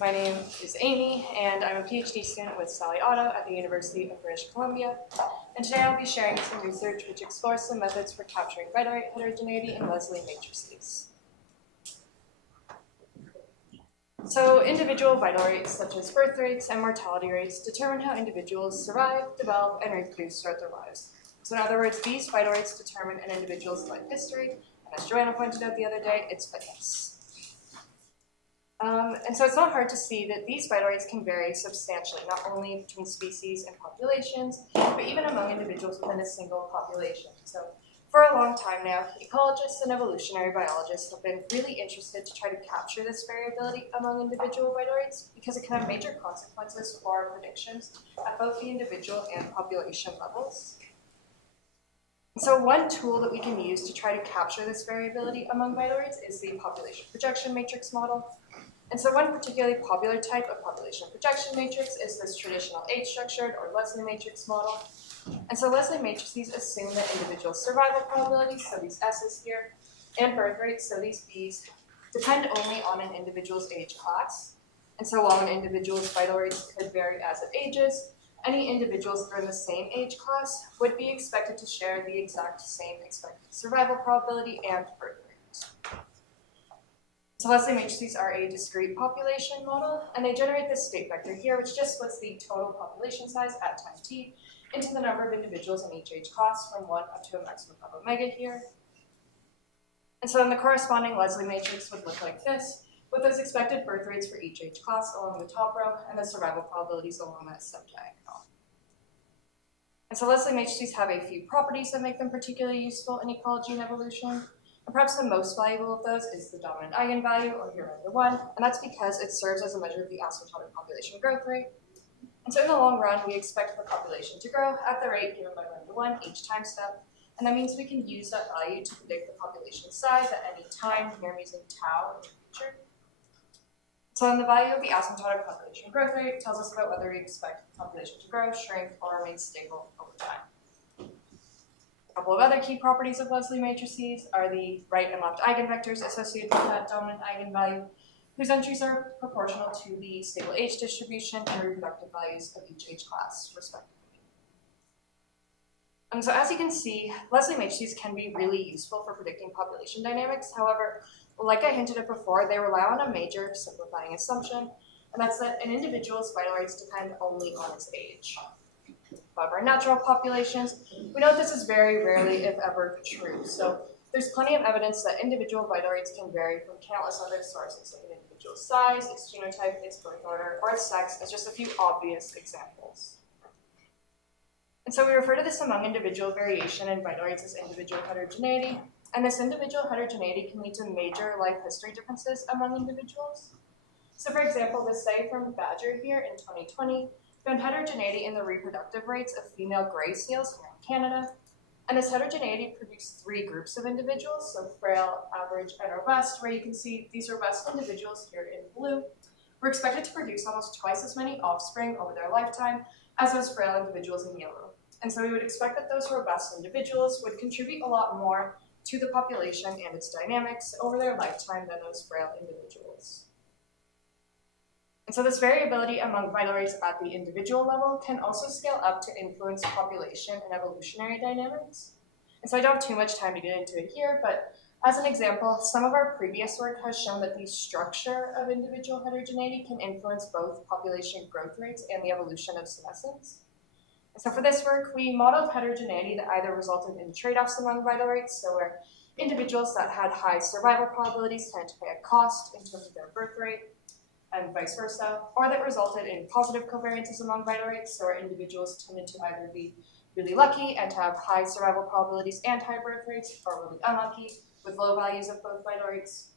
My name is Amy, and I'm a PhD student with Sally Otto at the University of British Columbia. And today I'll be sharing some research which explores some methods for capturing vital rate heterogeneity in Leslie matrices. So individual vital rates, such as birth rates and mortality rates, determine how individuals survive, develop, and reproduce throughout their lives. So in other words, these vital rates determine an individual's life history, and as Joanna pointed out the other day, its fitness. And so it's not hard to see that these vital rates can vary substantially, not only between species and populations, but even among individuals within a single population. So for a long time now, ecologists and evolutionary biologists have been really interested to try to capture this variability among individual vital rates because it can have major consequences for our predictions at both the individual and population levels. So one tool that we can use to try to capture this variability among vital rates is the population projection matrix model. And so one particularly popular type of population projection matrix is this traditional age-structured or Leslie matrix model. And so Leslie matrices assume that individual survival probabilities, so these S's here, and birth rates, so these B's, depend only on an individual's age class. And so while an individual's vital rates could vary as it ages, any individuals that are in the same age class would be expected to share the exact same expected survival probability and birth rate. So Leslie matrices are a discrete population model, and they generate this state vector here, which just splits the total population size at time t into the number of individuals in each age class from 1 up to a maximum of omega here. And so then the corresponding Leslie matrix would look like this, with those expected birth rates for each age class along the top row and the survival probabilities along that subdiagonal. And so Leslie matrices have a few properties that make them particularly useful in ecology and evolution. And perhaps the most valuable of those is the dominant eigenvalue, or here under 1, and that's because it serves as a measure of the asymptotic population growth rate. And so in the long run, we expect the population to grow at the rate given by lambda 1 each time step, and that means we can use that value to predict the population size at any time, here I'm using tau in the future. So then the value of the asymptotic population growth rate tells us about whether we expect the population to grow, shrink, or remain stable over time. A couple of other key properties of Leslie matrices are the right and left eigenvectors associated with that dominant eigenvalue, whose entries are proportional to the stable age distribution and reproductive values of each age class, respectively. So as you can see, Leslie matrices can be really useful for predicting population dynamics. However, like I hinted at before, they rely on a major simplifying assumption, and that's that an individual's vital rates depend only on its age. However, in natural populations, we know this is very rarely, if ever, true. So there's plenty of evidence that individual vital rates can vary from countless other sources, like an individual's size, its genotype, its birth order, or its sex, as just a few obvious examples. And so we refer to this among individual variation in vital rates as individual heterogeneity, and this individual heterogeneity can lead to major life history differences among individuals. So for example, this study from Badger here in 2020 found heterogeneity in the reproductive rates of female gray seals here in Canada. And this heterogeneity produced 3 groups of individuals, so frail, average, and robust, where you can see these robust individuals here in blue were expected to produce almost twice as many offspring over their lifetime as those frail individuals in yellow. And so we would expect that those robust individuals would contribute a lot more to the population and its dynamics over their lifetime than those frail individuals. And so this variability among vital rates at the individual level can also scale up to influence population and evolutionary dynamics. And so I don't have too much time to get into it here, but as an example, some of our previous work has shown that the structure of individual heterogeneity can influence both population growth rates and the evolution of senescence. And so for this work, we modeled heterogeneity that either resulted in trade-offs among vital rates, so where individuals that had high survival probabilities tended to pay a cost in terms of their birth rate, and vice versa, or that resulted in positive covariances among vital rates, so where individuals tended to either be really lucky and have high survival probabilities and high birth rates, or really unlucky with low values of both vital rates.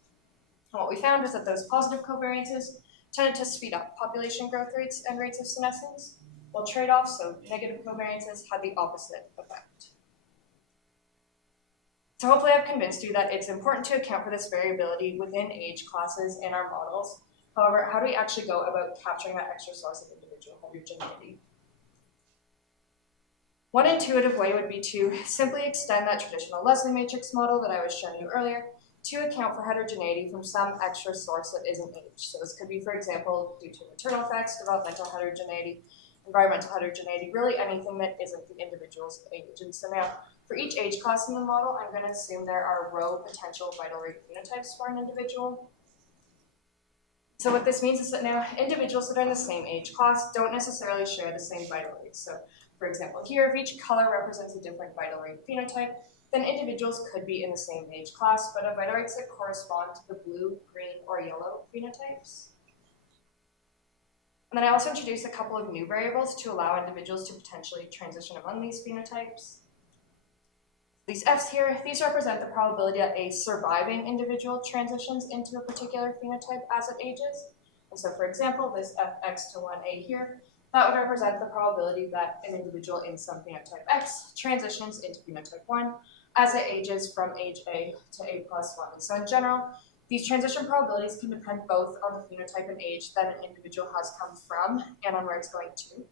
And what we found was that those positive covariances tended to speed up population growth rates and rates of senescence, while trade-offs, so negative covariances, had the opposite effect. So hopefully I've convinced you that it's important to account for this variability within age classes in our models. However, how do we actually go about capturing that extra source of individual heterogeneity? One intuitive way would be to simply extend that traditional Leslie matrix model that I was showing you earlier to account for heterogeneity from some extra source that isn't age. So this could be, for example, due to maternal effects, developmental heterogeneity, environmental heterogeneity, really anything that isn't the individual's age. And so now, for each age class in the model, I'm going to assume there are row potential vital rate phenotypes for an individual. So what this means is that now individuals that are in the same age class don't necessarily share the same vital rates. So for example, here, if each color represents a different vital rate phenotype, then individuals could be in the same age class, but have vital rates that correspond to the blue, green, or yellow phenotypes. And then I also introduced a couple of new variables to allow individuals to potentially transition among these phenotypes. These Fs here, these represent the probability that a surviving individual transitions into a particular phenotype as it ages. And so for example, this Fx to 1a here, that would represent the probability that an individual in some phenotype X transitions into phenotype 1 as it ages from age A to A plus 1. And so in general, these transition probabilities can depend both on the phenotype and age that an individual has come from and on where it's going to.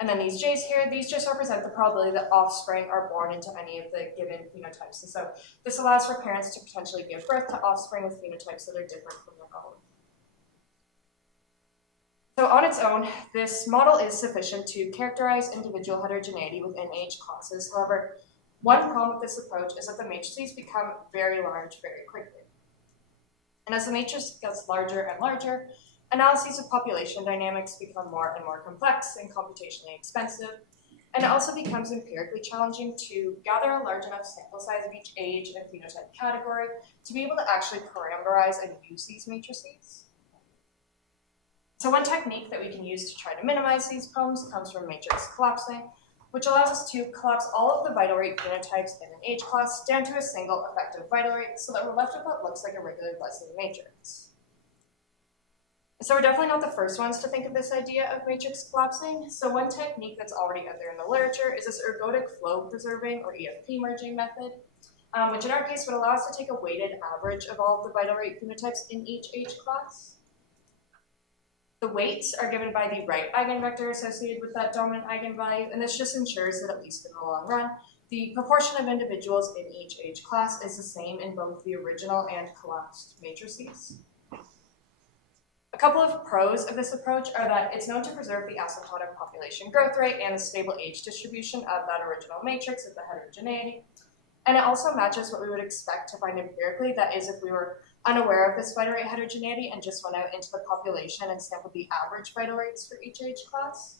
And then these J's here, these just represent the probability that offspring are born into any of the given phenotypes. And so this allows for parents to potentially give birth to offspring with phenotypes that are different from their own. So on its own, this model is sufficient to characterize individual heterogeneity within age classes. However, one problem with this approach is that the matrices become very large very quickly. And as the matrix gets larger and larger, analyses of population dynamics become more and more complex and computationally expensive, and it also becomes empirically challenging to gather a large enough sample size of each age and phenotype category to be able to actually parameterize and use these matrices. So one technique that we can use to try to minimize these problems comes from matrix collapsing, which allows us to collapse all of the vital rate phenotypes in an age class down to a single effective vital rate so that we're left with what looks like a regular Leslie matrix. So we're definitely not the first ones to think of this idea of matrix collapsing. So one technique that's already out there in the literature is this ergodic flow preserving or EFP merging method, which in our case would allow us to take a weighted average of all of the vital rate phenotypes in each age class. The weights are given by the right eigenvector associated with that dominant eigenvalue, and this just ensures that at least in the long run, the proportion of individuals in each age class is the same in both the original and collapsed matrices. A couple of pros of this approach are that it's known to preserve the asymptotic population growth rate and the stable age distribution of that original matrix of the heterogeneity. And it also matches what we would expect to find empirically, that is, if we were unaware of this vital rate heterogeneity and just went out into the population and sampled the average vital rates for each age class.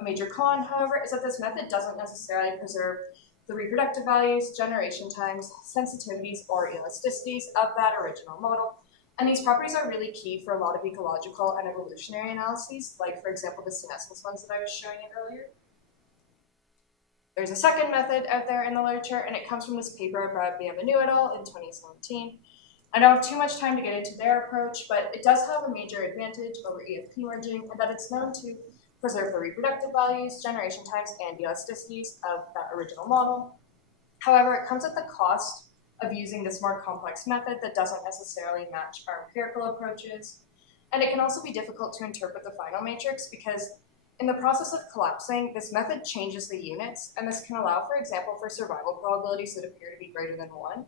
A major con, however, is that this method doesn't necessarily preserve the reproductive values, generation times, sensitivities, or elasticities of that original model. And these properties are really key for a lot of ecological and evolutionary analyses, like, for example, the senescence ones that I was showing you earlier. There's a second method out there in the literature, and it comes from this paper by Bienvenu et al. In 2017. I don't have too much time to get into their approach, but it does have a major advantage over EFP merging in that it's known to preserve the reproductive values, generation times, and elasticities of that original model. However, it comes at the cost of using this more complex method that doesn't necessarily match our empirical approaches. And it can also be difficult to interpret the final matrix because in the process of collapsing, this method changes the units, and this can allow, for example, for survival probabilities that appear to be greater than 1.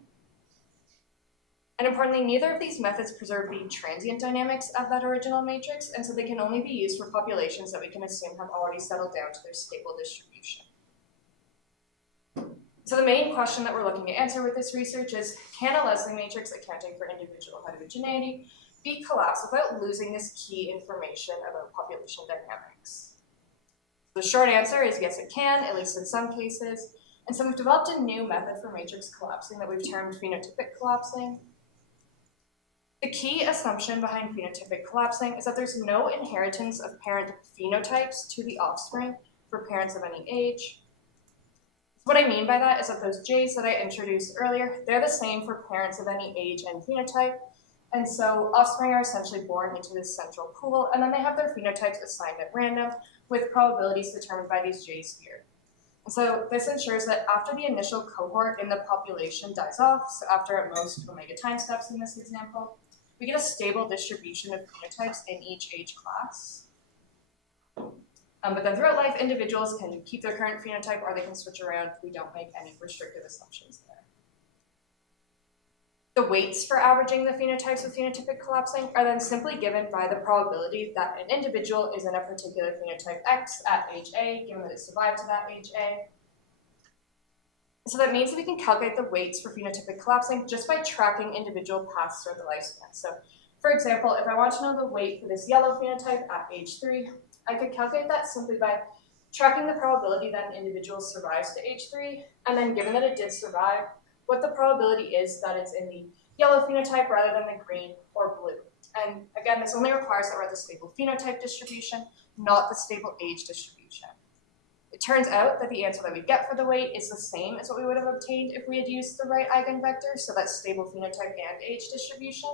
And importantly, neither of these methods preserve the transient dynamics of that original matrix, and so they can only be used for populations that we can assume have already settled down to their stable distribution. So the main question that we're looking to answer with this research is, can a Leslie matrix accounting for individual heterogeneity be collapsed without losing this key information about population dynamics? The short answer is yes, it can, at least in some cases. And so we've developed a new method for matrix collapsing that we've termed phenotypic collapsing. The key assumption behind phenotypic collapsing is that there's no inheritance of parent phenotypes to the offspring for parents of any age. What I mean by that is that those J's that I introduced earlier, they're the same for parents of any age and phenotype. And so offspring are essentially born into this central pool, and then they have their phenotypes assigned at random with probabilities determined by these J's here. And so this ensures that after the initial cohort in the population dies off, so after at most omega time steps in this example, we get a stable distribution of phenotypes in each age class. But then throughout life, individuals can keep their current phenotype or they can switch around. We don't make any restrictive assumptions there. The weights for averaging the phenotypes with phenotypic collapsing are then simply given by the probability that an individual is in a particular phenotype X at age A, given that it survived to that age A. So that means that we can calculate the weights for phenotypic collapsing just by tracking individual paths throughout the lifespan. So for example, if I want to know the weight for this yellow phenotype at age 3, I could calculate that simply by tracking the probability that an individual survives to age 3, and then given that it did survive, what the probability is that it's in the yellow phenotype rather than the green or blue. And again, this only requires that we're at the stable phenotype distribution, not the stable age distribution. It turns out that the answer that we get for the weight is the same as what we would have obtained if we had used the right eigenvector, so that's stable phenotype and age distribution.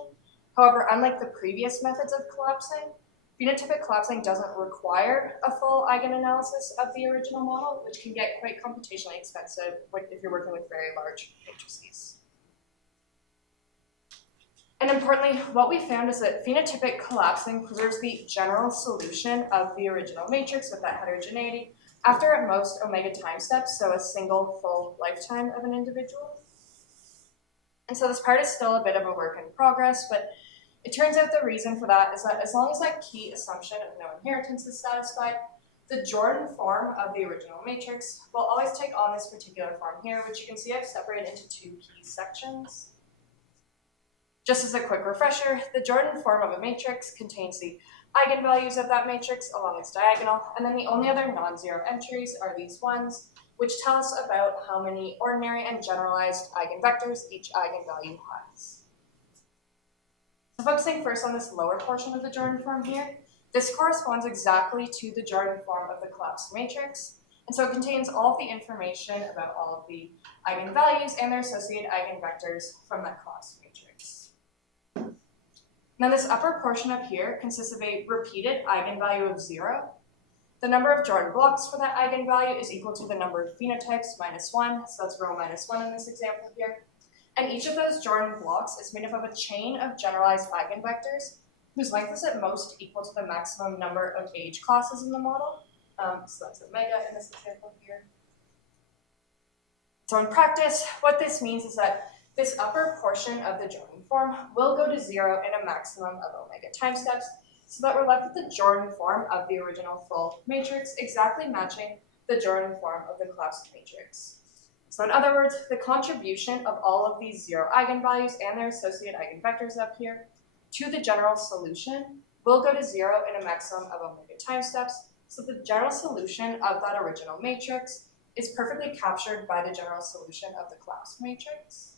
However, unlike the previous methods of collapsing, phenotypic collapsing doesn't require a full eigenanalysis of the original model, which can get quite computationally expensive if you're working with very large matrices. And importantly, what we found is that phenotypic collapsing preserves the general solution of the original matrix with that heterogeneity after at most omega time steps, so a single full lifetime of an individual. And so this part is still a bit of a work in progress, but it turns out the reason for that is that as long as that key assumption of no inheritance is satisfied, the Jordan form of the original matrix will always take on this particular form here, which you can see I've separated into two key sections. Just as a quick refresher, the Jordan form of a matrix contains the eigenvalues of that matrix along its diagonal, and then the only other non-zero entries are these ones, which tell us about how many ordinary and generalized eigenvectors each eigenvalue has. So focusing first on this lower portion of the Jordan form here, this corresponds exactly to the Jordan form of the collapsed matrix, and so it contains all of the information about all of the eigenvalues and their associated eigenvectors from that collapsed matrix. Now this upper portion up here consists of a repeated eigenvalue of 0. The number of Jordan blocks for that eigenvalue is equal to the number of phenotypes minus 1, so that's rho minus 1 in this example here. And each of those Jordan blocks is made up of a chain of generalized eigenvectors whose length is at most equal to the maximum number of age classes in the model. So that's omega in this example here. So in practice, what this means is that this upper portion of the Jordan form will go to 0 in a maximum of omega time steps, so that we're left with the Jordan form of the original full matrix exactly matching the Jordan form of the collapsed matrix. So in other words, the contribution of all of these 0 eigenvalues and their associated eigenvectors up here to the general solution will go to 0 in a maximum of omega time steps, so the general solution of that original matrix is perfectly captured by the general solution of the collapsed matrix.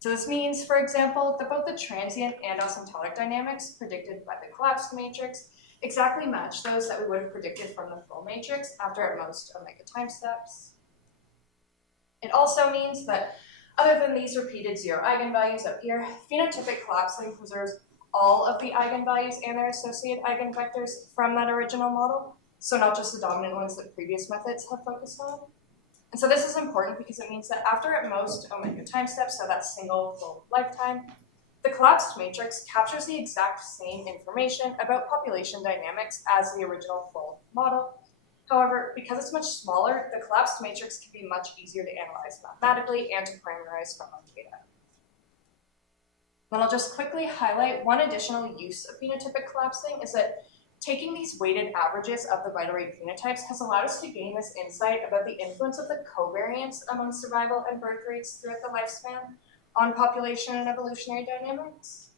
So this means, for example, that both the transient and asymptotic dynamics predicted by the collapsed matrix exactly match those that we would have predicted from the full matrix after at most omega time steps. It also means that other than these repeated 0 eigenvalues up here, phenotypic collapsing preserves all of the eigenvalues and their associated eigenvectors from that original model, so not just the dominant ones that previous methods have focused on. And so this is important because it means that after at most omega time steps, so that single full lifetime, the collapsed matrix captures the exact same information about population dynamics as the original full model. However, because it's much smaller, the collapsed matrix can be much easier to analyze mathematically and to parameterize from our data. Then I'll just quickly highlight one additional use of phenotypic collapsing is that taking these weighted averages of the vital rate phenotypes has allowed us to gain this insight about the influence of the covariance among survival and birth rates throughout the lifespan on population and evolutionary dynamics.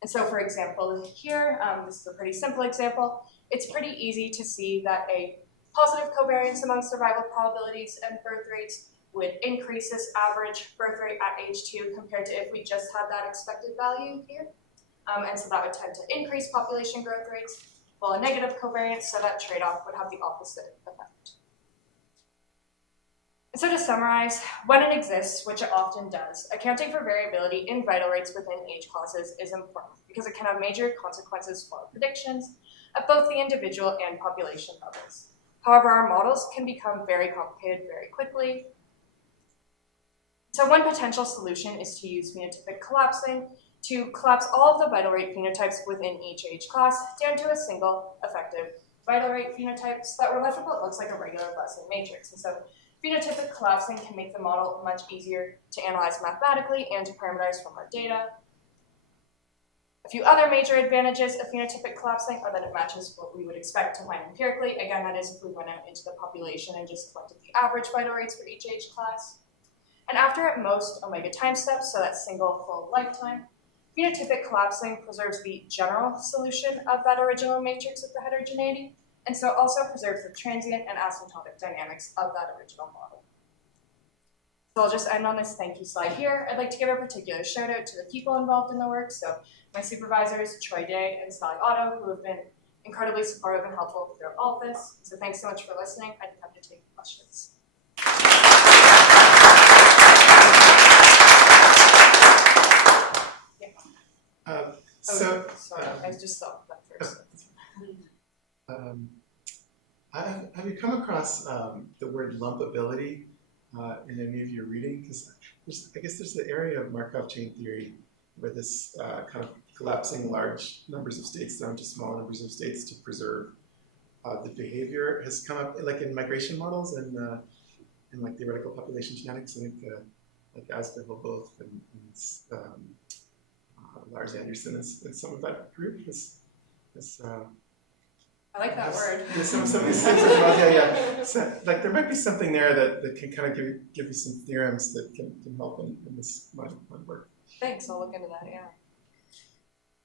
And so, for example, here, this is a pretty simple example. It's pretty easy to see that a positive covariance among survival probabilities and birth rates would increase this average birth rate at age 2 compared to if we just had that expected value here. And so that would tend to increase population growth rates, while a negative covariance, so that trade-off would have the opposite effect. And so to summarize, when it exists, which it often does, accounting for variability in vital rates within age classes is important because it can have major consequences for predictions at both the individual and population levels. However, our models can become very complicated very quickly. So one potential solution is to use phenotypic collapsing to collapse all of the vital rate phenotypes within each age class down to a single effective vital rate phenotype so that we're left with what looks like a regular Leslie matrix. And so phenotypic collapsing can make the model much easier to analyze mathematically and to parameterize from our data. A few other major advantages of phenotypic collapsing are that it matches what we would expect to find empirically. Again, that is if we went out into the population and just collected the average vital rates for each age class. And after at most omega time steps, so that single full lifetime, phenotypic collapsing preserves the general solution of that original matrix of the heterogeneity, and so also preserves the transient and asymptotic dynamics of that original model. So I'll just end on this thank you slide here. I'd like to give a particular shout out to the people involved in the work, so my supervisors, Troy Day and Sally Otto, who have been incredibly supportive and helpful throughout all of this. So thanks so much for listening. I'd be happy to take questions. Sorry, I just saw that first. Have you come across the word lumpability in any of your reading? Because I guess there's the area of Markov chain theory where this kind of collapsing large numbers of states down to small numbers of states to preserve the behavior has come up like in migration models and in like theoretical population genetics. I think like Asbel both and Lars Anderson and some of that group is I like that word. Some of these things are about, yeah. So, like there might be something there that can kind of give you some theorems that can help in this my work. Thanks, I'll look into that, yeah.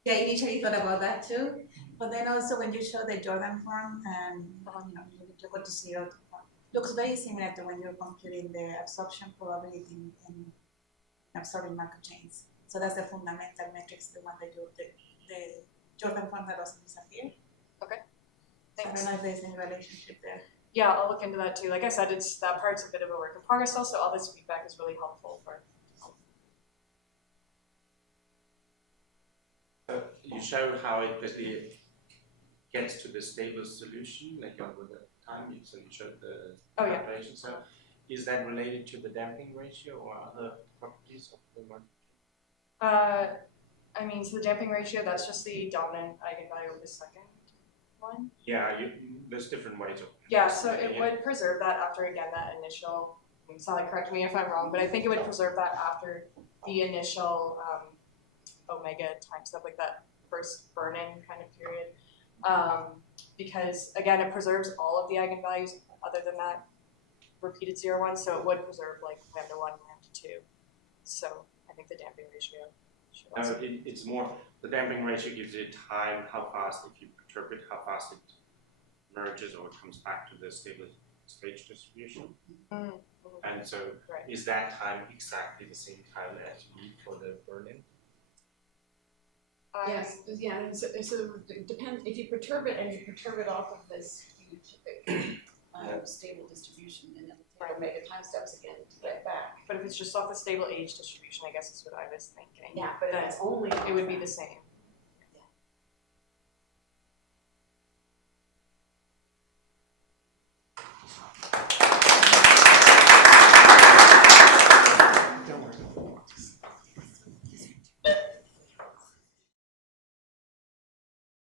Yeah, I initially thought about that too, but then also when you show the Jordan form and you go to zero, looks very similar to when you're computing the absorption probability in absorbing Markov chains. So that's the fundamental matrix, the one that you the Jordan form that doesn't disappear. Okay. Thanks. So I don't know if there's any relationship there. Yeah, I'll look into that too. Like I said, that part's a bit of a work in progress also. All this feedback is really helpful for. You showed how it basically gets to the stable solution, like over the time. So you showed the calculation. So is that related to the damping ratio or other properties of the one? I mean, so the damping ratio, that's just the dominant eigenvalue of the second one. Yeah, there's different ways of. Yeah, so it would preserve that after, again, that initial, Sally, correct me if I'm wrong, but I think it would preserve that after the initial omega time step, like that first burn-in kind of period. Because, again, it preserves all of the eigenvalues other than that repeated 0, 1, so it would preserve like lambda 1, lambda 2. So I think the damping ratio should also. It's more, the damping ratio gives you time, how fast, if you perturb it, how fast it merges or comes back to the stable stage distribution. Mm-hmm. And so is that time exactly the same time as you need for the burn-in? Yes, yeah, so it depends, if you perturb it and you perturb it off of this phenotypic stable distribution, and then it'll make it time steps again to get back. But if it's just off the stable age distribution, I guess is what I was thinking. Yeah, but that's only it would be the same.